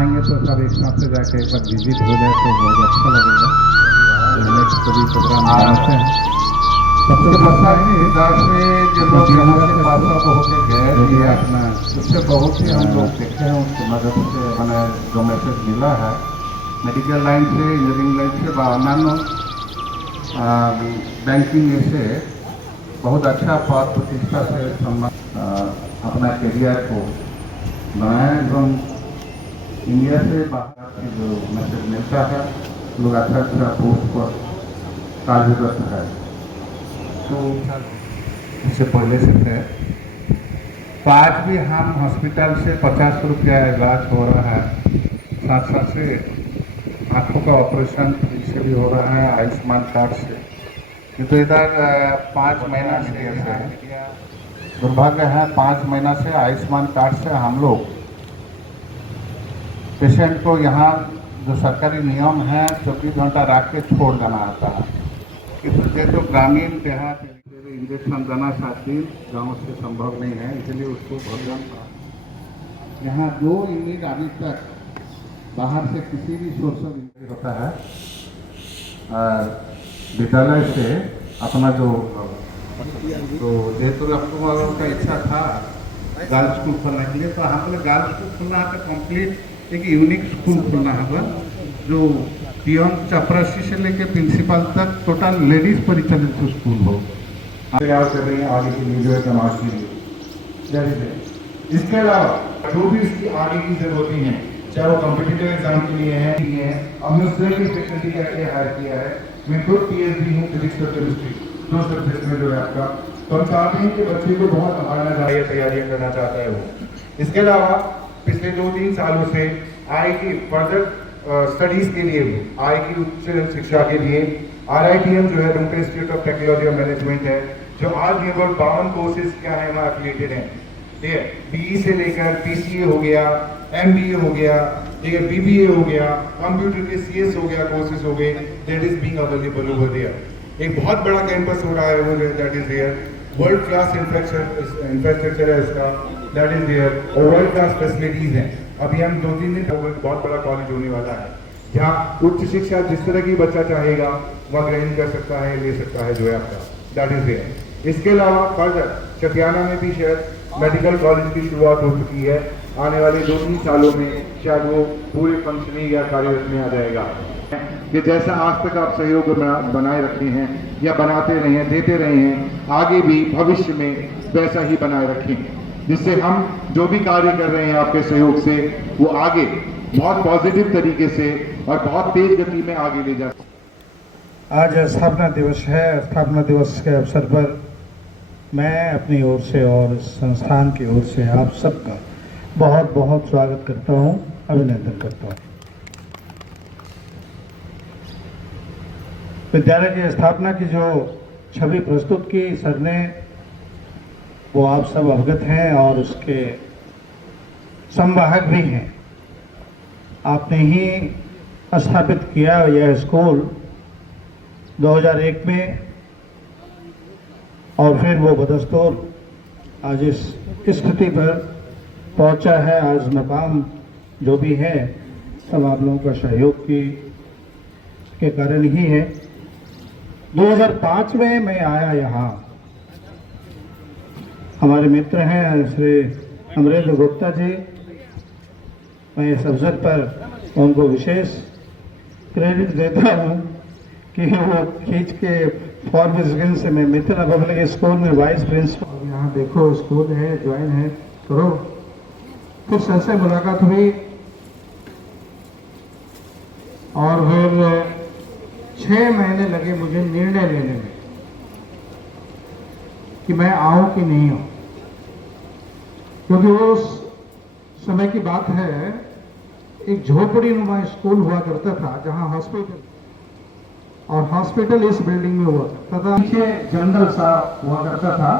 आएंगे तो सब एक साथ से जाके एक बार विजिट हो जाए तो बहुत अच्छा लगेगा। नेक्स्ट कभी प्रोग्राम बनाते हैं। सबसे बरसात पहले की वजह से जो लोग यहाँ से पास आउट होकर गए जो भी भी है अपना उससे बहुत ही हम लोग देखे हैं, उसके मदद से मैंने जो मैसेज मिला है मेडिकल लाइन से, इंजीनियरिंग लाइन से, अन्य बैंकिंग में से बहुत अच्छा पद प्रतिष्ठा से अपना करियर को बनाया एवं इंडिया से बाहर की जो मैसेज मिलता है लोग अच्छा अच्छा पोस्ट पर कार्यरत है। तो इससे पहले से थे तो आज भी हम हॉस्पिटल से 50 रुपया इलाज हो रहा है, साथ साथ से आँखों का ऑपरेशन फ्री से भी हो रहा है आयुष्मान कार्ड से। ये तो इधर 5 महीना से ऐसा है, दुर्भाग्य है 5 महीना से आयुष्मान कार्ड से हम लोग पेशेंट को यहाँ जो सरकारी नियम है 24 घंटा रख के छोड़ देना आता है, इसलिए तो ग्रामीण देहात इंजेक्शन देना चाहती गाँव से संभव नहीं है, इसलिए उसको भोजन यहाँ 2 यूनिट अभी तक बाहर से किसी भी सोर्स ऑफ होता है। विद्यालय से अपना जो तो जेहेतु आपको का इच्छा था गर्ल्स स्कूल खोलने के लिए, तो हम लोग गर्ल्स स्कूल खोलना है तो कंप्लीट एक यूनिक स्कूल खोलना है जो पियोन चपरासी से लेकर प्रिंसिपल तक टोटल लेडीज परिचालित स्कूल हो। तैयार कर रही हैं आगे के लिए जो है समाज के लिए। जैसे इसके अलावा जो भी इसकी आगे की जरूरतें हैं, चाहे वो कॉम्पिटिटिव एग्जाम के लिए है, हमने उससे भी फैकल्टी करके हायर किया है। मैं खुद PhD हूँ फिजिक्स और केमिस्ट्री 2 सब्जेक्ट में जो है आपका, तो हम चाहते हैं कि बच्चे को बहुत संभालना चाहिए, तैयारियां करना चाहता है वो। इसके अलावा पिछले 2-3 सालों से IIT फर्दर स्टडीज के लिए IIT उच्च शिक्षा के लिए RITM जो है रूमका इंस्टीट्यूट ऑफ टेक्नोलॉजी और मैनेजमेंट है, जो आज लगभग 52 कोर्सेज क्या है वहाँ एफिलिएटेड हैं। ठीक है, BE से लेकर PCA हो गया, MBA हो गया, ठीक है, BBA हो गया, कंप्यूटर के CS हो गया, कोर्सेज हो गए, that is being available over there. एक बहुत बड़ा कैंपस हो रहा है वो that is there, world class infrastructure है इसका, दैट इज देयर, और वर्ल्ड क्लास फैसिलिटीज हैं। अभी हम 2-3 दिन बहुत बड़ा कॉलेज होने वाला है जहाँ उच्च शिक्षा जिस तरह की बच्चा चाहेगा वह ग्रहण कर सकता है, ले सकता है जो है आपका, दैट इज देयर। इसके अलावा फर्दर चटियाना में भी शायद मेडिकल कॉलेज की शुरुआत हो चुकी है, आने वाले 2-3 सालों में शायद वो पूरे फंक्शनिंग या कार्यरत में आ जाएगा। कि जैसा आज तक आप सहयोग बनाए रखे हैं या बनाते रहे हैं, देते रहे हैं, आगे भी भविष्य में वैसा ही बनाए रखें, जिससे हम जो भी कार्य कर रहे हैं आपके सहयोग से वो आगे बहुत पॉजिटिव तरीके से और बहुत तेज गति में आगे ले जा। आज स्थापना दिवस है। स्थापना दिवस के अवसर पर मैं अपनी ओर से और संस्थान की ओर से आप सबका बहुत बहुत स्वागत करता हूं, अभिनंदन करता हूं। विद्यालय की स्थापना की जो छवि प्रस्तुत की सर ने, वो आप सब अवगत हैं और उसके संवाहक भी हैं। आपने ही स्थापित किया यह स्कूल 2001 में, और फिर वो बदस्तूर आज इस स्थिति पर पहुंचा है। आज मकाम जो भी है सब आप लोगों का सहयोग के कारण ही है। 2005 में मैं आया यहाँ, हमारे मित्र हैं श्री अमरेंद्र गुप्ता जी, मैं इस अवसर पर उनको विशेष क्रेडिट देता हूँ कि वो खींच के फॉर्म से मैं मिथिला पब्लिक स्कूल में वाइस प्रिंसिपल, यहाँ देखो स्कूल है, ज्वाइन है, करो। फिर सर से मुलाकात हुई और फिर 6 महीने लगे मुझे निर्णय लेने में कि मैं आऊं कि नहीं आऊं, क्योंकि वो उस समय की बात है, एक झोपड़ी नुमा स्कूल हुआ करता था जहां हॉस्पिटल, और हॉस्पिटल इस बिल्डिंग में हुआ करता था। पीछे जंगल सा हुआ करता था,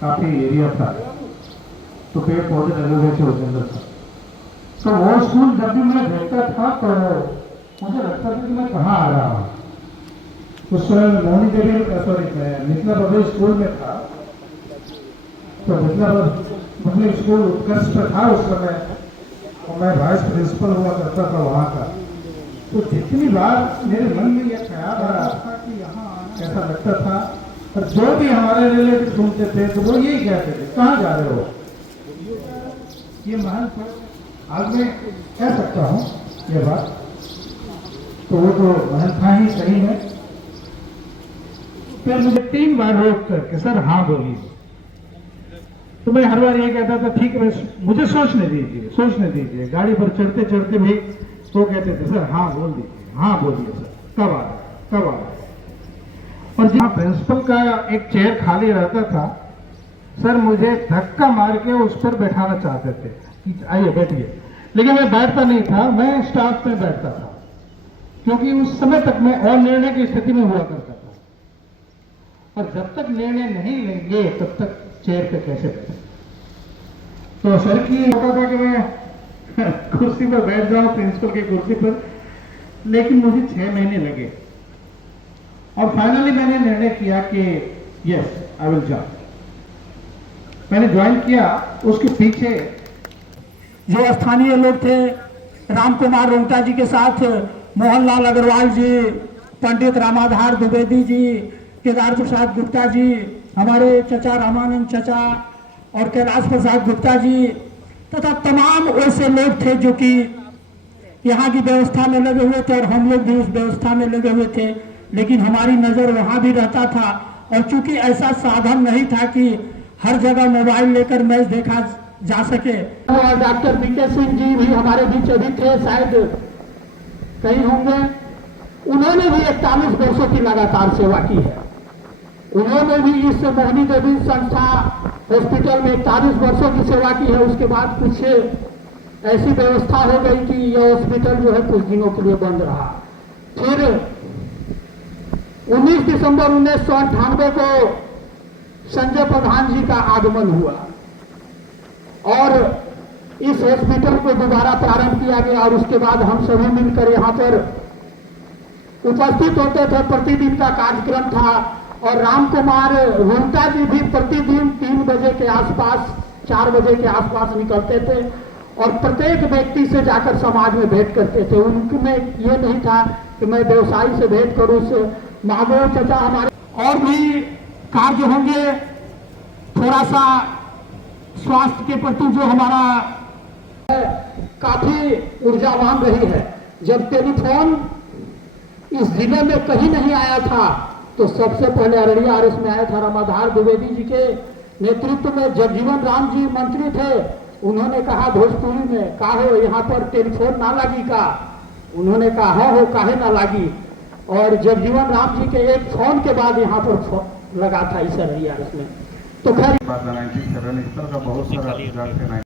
काफी एरिया था, तो पेड़ पौधे लगे हुए थे उस जंगल से। तो वो स्कूल जब भी मैं देखता था तो मुझे लगता था कि मैं कहाँ आ रहा हूँ। उस समय मोहनी देवी मिथिला पब्लिक स्कूल में था, तो मिथिला पब्लिक स्कूल उत्कृष्ट था उस समय, और मैं वाइस प्रिंसिपल हुआ करता था वहाँ का, तो जितनी बार मेरे मन में यह ख्याल आ रहा था कि यहाँ आना ऐसा लगता था, और जो भी हमारे रिलेटिव सुनते थे तो वो यही कहते थे, कहाँ जा रहे हो? ये महल तो आज मैं कह सकता हूँ ये बात, तो वो तो महल था ही सही में। फिर मुझे 3 बार रोक करके सर हाँ बोलिए, तो मैं हर बार ये कहता था ठीक है मुझे सोचने दीजिए। गाड़ी पर चढ़ते चढ़ते भी वो कहते थे सर हाँ बोल दीजिए, हाँ बोलिए सर, कब आ रहे हैं। और जहाँ प्रिंसिपल का एक चेयर खाली रहता था, सर मुझे धक्का मार के उस पर बैठाना चाहते थे कि आइए बैठिए, लेकिन मैं बैठता नहीं था, मैं स्टाफ में बैठता था, क्योंकि उस समय तक मैं और निर्णय की स्थिति में हुआ करता था, और जब तक निर्णय नहीं लेंगे तब तक चेयर पे कैसे बैठे। तो सर की होता था कि मैं कुर्सी पर बैठ जाऊं, प्रिंसिपल की कुर्सी पर, लेकिन मुझे 6 महीने लगे और फाइनली मैंने निर्णय किया कि यस आई विल जॉइन। मैंने ज्वाइन किया। उसके पीछे जो स्थानीय लोग थे, राम कुमार रोंगटा जी के साथ मोहनलाल अग्रवाल जी, पंडित रामाधार द्विवेदी जी, केदार प्रसाद गुप्ता जी, हमारे चचा रामानंद चचा और कैलाश प्रसाद गुप्ता जी तथा तमाम वैसे लोग थे जो कि यहाँ की व्यवस्था में लगे हुए थे, और हम लोग भी उस व्यवस्था में लगे हुए थे, लेकिन हमारी नज़र वहाँ भी रहता था। और चूंकि ऐसा साधन नहीं था कि हर जगह मोबाइल लेकर मैच देखा जा सके। और डॉक्टर बीके सिंह जी भी हमारे बीच अभी थे, शायद कहीं होंगे। उन्होंने भी 41 वर्षों की लगातार सेवा की है। उन्होंने भी इस मोहिनी देवी संस्था हॉस्पिटल में 41 वर्षों की सेवा की है। उसके बाद कुछ ऐसी व्यवस्था हो गई कि यह हॉस्पिटल जो है कुछ दिनों के लिए बंद रहा। फिर 19 दिसंबर 1998 को संजय प्रधान जी का आगमन हुआ और इस हॉस्पिटल को दोबारा प्रारंभ किया गया, और उसके बाद हम सभी मिलकर यहाँ पर उपस्थित होते थे। प्रतिदिन का कार्यक्रम था, और राम कुमार रोंगटा जी भी प्रतिदिन 3 बजे के आसपास, 4 बजे के आसपास निकलते थे और प्रत्येक व्यक्ति से जाकर समाज में भेंट करते थे। उनमें ये नहीं था कि मैं व्यवसायी से भेंट करूं। महादेव चचा हमारे और भी कार्य होंगे। थोड़ा सा स्वास्थ्य के प्रति जो हमारा काफी ऊर्जावान रही है। जब टेलीफोन इस जिले में कहीं नहीं आया था तो सबसे पहले अररिया आरएस में आया था। रामाधार द्विवेदी जी के नेतृत्व में जगजीवन राम जी मंत्री थे। उन्होंने कहा भोजपुरी में, का हो यहाँ पर टेलीफोन ना लगी का? उन्होंने कहा हाँ हो, काहे ना लगी। और जगजीवन राम जी के एक फोन के बाद यहाँ पर लगा था इस अररिया आरएस में। तो खैर 97 स्तर का बहुत सारा